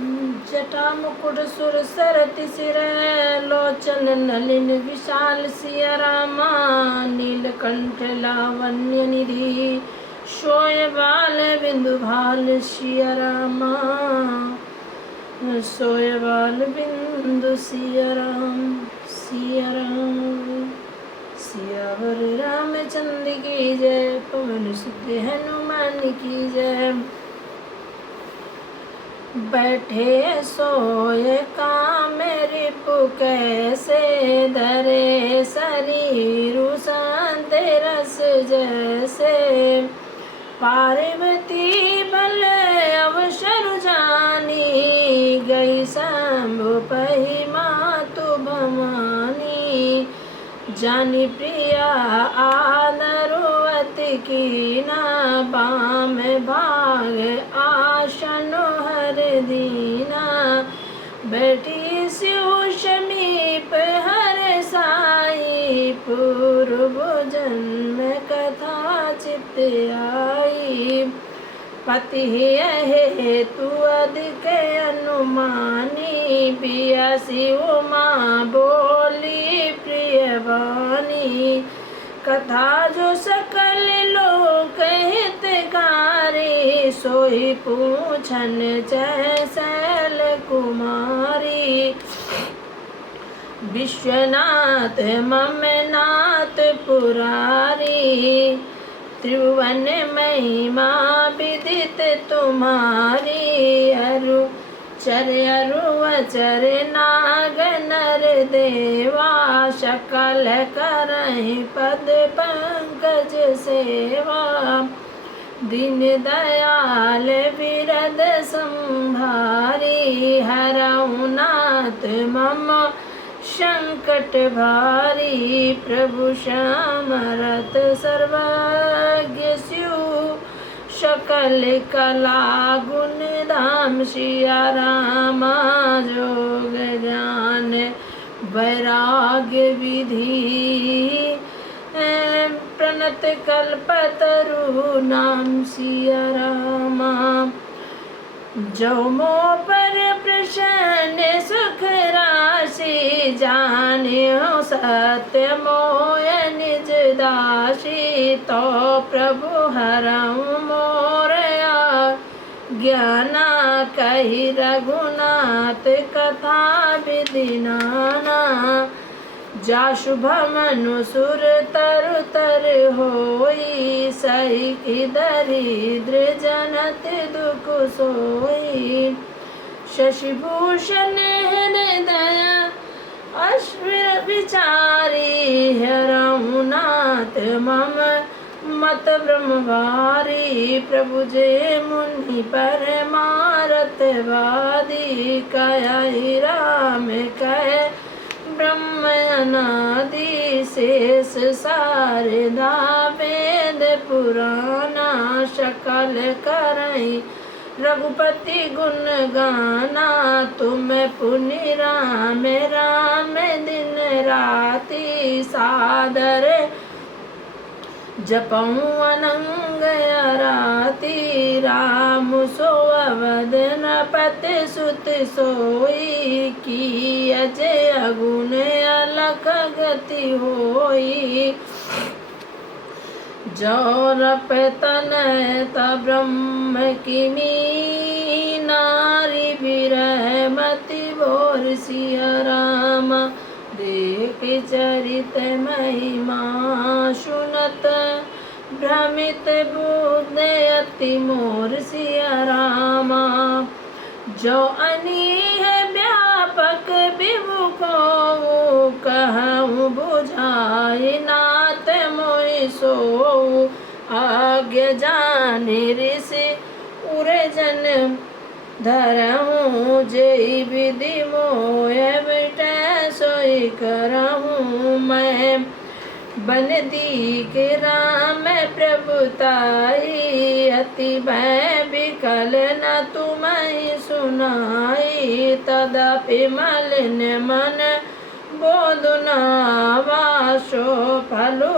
जटा मुकुट सुर सरति सिर लोचन नलिन विशाल सिया रामा नीलकंठ लावण्य निधि शोय बाल बिंदु भाल सिया रामा सोय बाल बिंदु सिया राम सियावर रामचंद्र की जय पवन सुत हनुमान की जय। बैठे सोए काम रिपु कैसे धरे शरीर संत रस जैसे पार्वती बल अवसर जानी गई शंभु पही मातु भवानी जानी प्रिया आदरुवत की ना बाम भाग आसन हर दीना बैठी शिव समीप हर साई पूर्व जन्म कथा चित आई पति है तू अधिक अनुमानी बियासी उमा बोली प्रिय वाणी कथा जो सकल लोक हितकारी सोई पूछन जैसल कुमारी विश्वनाथ ममनाथ पुरारी त्रिभुवन महिमा विदित तुम्हारी अरु वचर नाग नर देवा शकल करहि पद पंकज सेवा दीन दयाल बिरद संभारी हरऊ नाथ मम संकट भारी प्रभु श्यामरत सर्वज्ञ स्यु सकल कला गुण धाम सिया रामा जोग ज्ञान वैराग्य विधि प्रणत कल्पतरु नाम सिया रामा जो मो पर प्रसन्न सुख राशि जानियो सत्य मोय निज दासी तो प्रभु हरऊ मोरया ज्ञाना कही रघुनाथ कथा विधि नाना जाशु भमनु सुर तरु तर होई सही की दरिद्र जनत दुख सोई शशिभूषण हृदय अश्विर विचारी हरऊ नाथ मम मत ब्रह्मवारी प्रभु जे मुनि पर मारत वादी कहि राम कह ब्रह्म अनादि शेष शारदा वेद पुराना सकल करई रघुपति गुण गाना तुम पुनि राम राम दिन राति सादर जपऊँ अनंग राति राम सो अवदन पति सुत सोई की अजय अगुण अलख गति होई जौरप तनयता ब्रह्म किनी नारी विरह मति भोर सिया रामा देख चरित महिमा सुनत भ्रमित बुद्ध अति मोर सिया रामा जो अनीह व्यापक विमुखो कहूँ बुझाई नाथ मोहि सो आज्ञ जाने ऋषि उर्जन धरहूँ जय विधि मोय बेटा सोई करहूँ मैं बन दी के राम प्रभुताई अति भय विकल न तुम्हें सुनाई तदपि मलिन मन बोधुना वासो फलु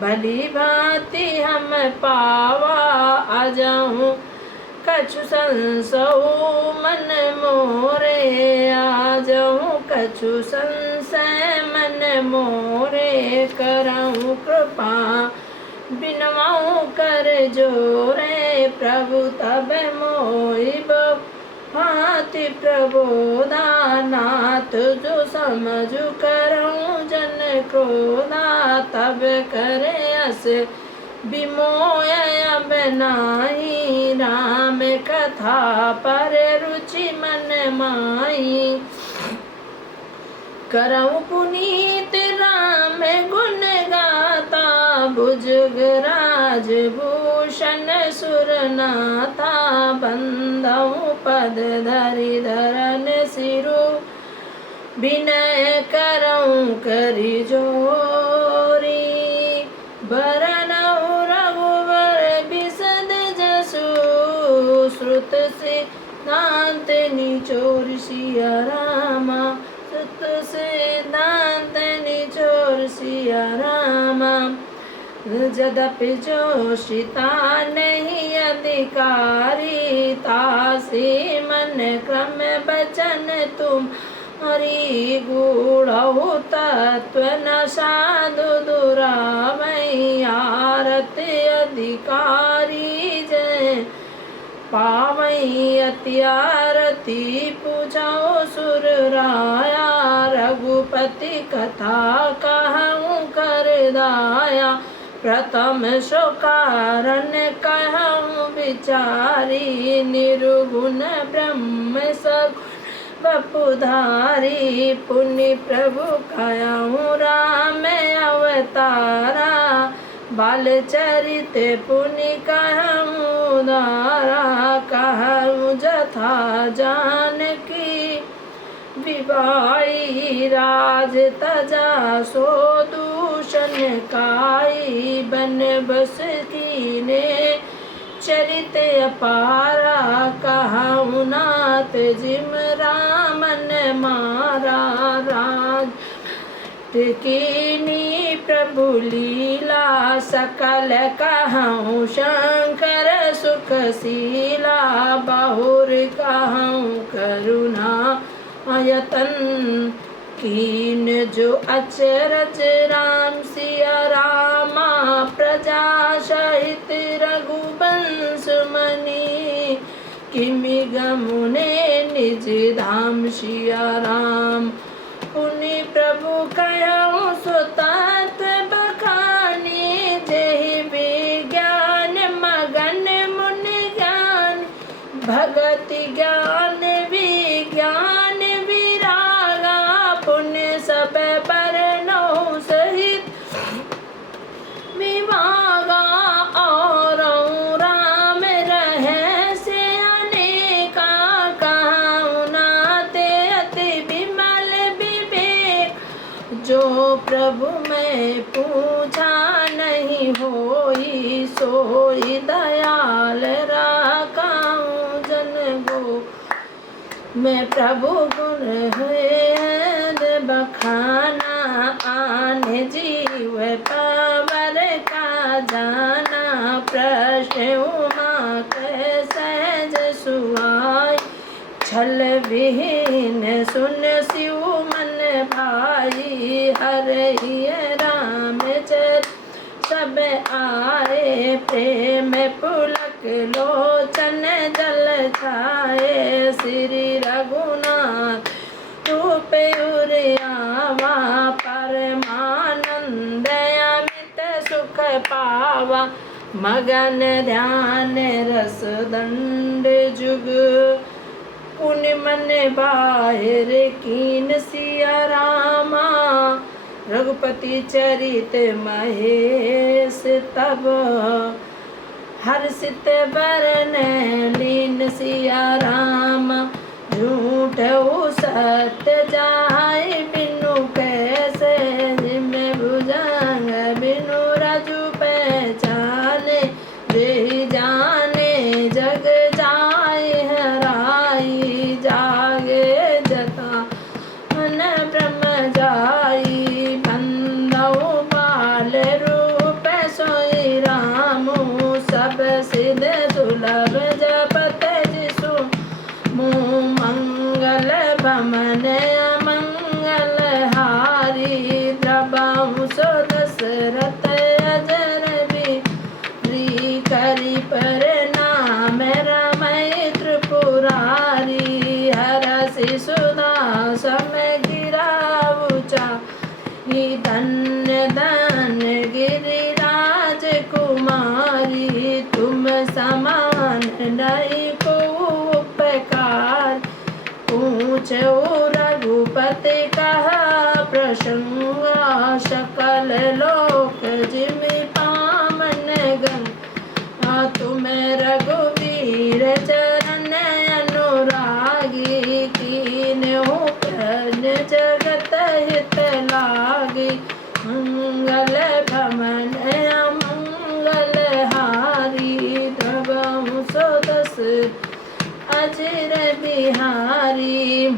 भली भांति हम पावा अजहूँ कछु संसहु मन मोरे, आ जाऊँ कछु संशय मन मोरे, करऊँ कृपा बिनवाऊँ कर जोरे, प्रभु तब मोहि भांति प्रबोधा, नाथ जो समझु करऊँ जन क्रोधा, तब करे अस विमोय अब नाहि, राम कथा पर रुचि मन माही, करऊँ पुनीत राम गुण गाता, भुजग राज भूषण सुरनाथा, बंधऊ पद धरि धरन सिरु, विनय करऊँ करि जोरी, बरनऊँ रघुवर बिसद जसु, श्रुत सिद्धांत निचोर सिया रामा, श्रुत सिद्धांत निचोर सिया रामा, जदपि जोशिता नहीं अधिकारी, तासी मन क्रम बचन तुम हरि, गूढ़हु तत्व न साधु दुरावै, आरति अधिकारी जय पावई, अति आरती पूछो सुर राया, रघुपति कथा कहूँ कर दाया, प्रथम सो कारण कहूँ विचारी, निर्गुण ब्रह्म सगुण बपुधारी, पुनि प्रभु कहूँ राम अवतारा, बाल चरित पुनि कहूँ दारा, कहूँ जथा जानकी विवाई, राज तजा सो दूषण काई, बन बस कीने चरित अपारा, कहूँ नाथ जिम रामन मारा, राज कीनी प्रभु लीला, सकल कहूँ शंकर सुख शीला, बहुर कहूँ करुणा यतन, कीन जो अचरज राम सिया रामा, प्रजा सहित रघुवंश मनी, किमि गमुने निज धाम सिया राम, पुनि प्रभु कहूँ सो तत्व बखानी, जेहि विज्ञान मगन मुनि ज्ञान, भगति ज्ञान विज्ञान विरागा, पुण्य सब बरनऊँ सहित विभागा, और राम रहे से अनेका, कहूँ नाते अति विमल विवेक, जो प्रभु मैं पूछा नहीं होई, सोई दयाल राखाऊँ जन गो, मैं प्रभु गुण है बखाना, आने जीव पावर का जाना, प्रश्न उमा के सहज सुहाई, छल विहीन सुन शिव मन भाई, हरि राम चर सब आए, प्रेम पुलक लोचन जल छाए, श्री रघुनाथ रूप उरियावा, परमानंद अमित सुख पावा, मगन ध्यान रस दंड जुग, पुण्य मन बाहिर कीन सिया रामा, रघुपति चरित महेश तब, हर्षित बरन लीन सिया राम, झूठ सत्य जाय बिनु कैसे, जिम्मे भुजंग बिनु राजू पहचाने, जे जाने जग जाय हराई, जागे जता मन ब्रह्म जाई, बंदऊ बाल रूप सोई रामू, सब सिद्ध सुलभ जपत भमन मंगलहारी द्रवंसो दशरथ अजर भी करी प्रणाम रमय त्रिपुरारी हरसि सुधा सम गिरावुचा ही धन्य धन्य गिरिराज कुमारी तुम समान नहीं को उपकार पूछो रघुपति कहा प्रसंगा सकल लोक जिमि पावन गण तुम रघुवीर चरण अनुरागी कीन्हु प्रन जगत हित लागी मंगल भमन अमंगल हारी द्रवंसो दशरथ अजर बिहारी।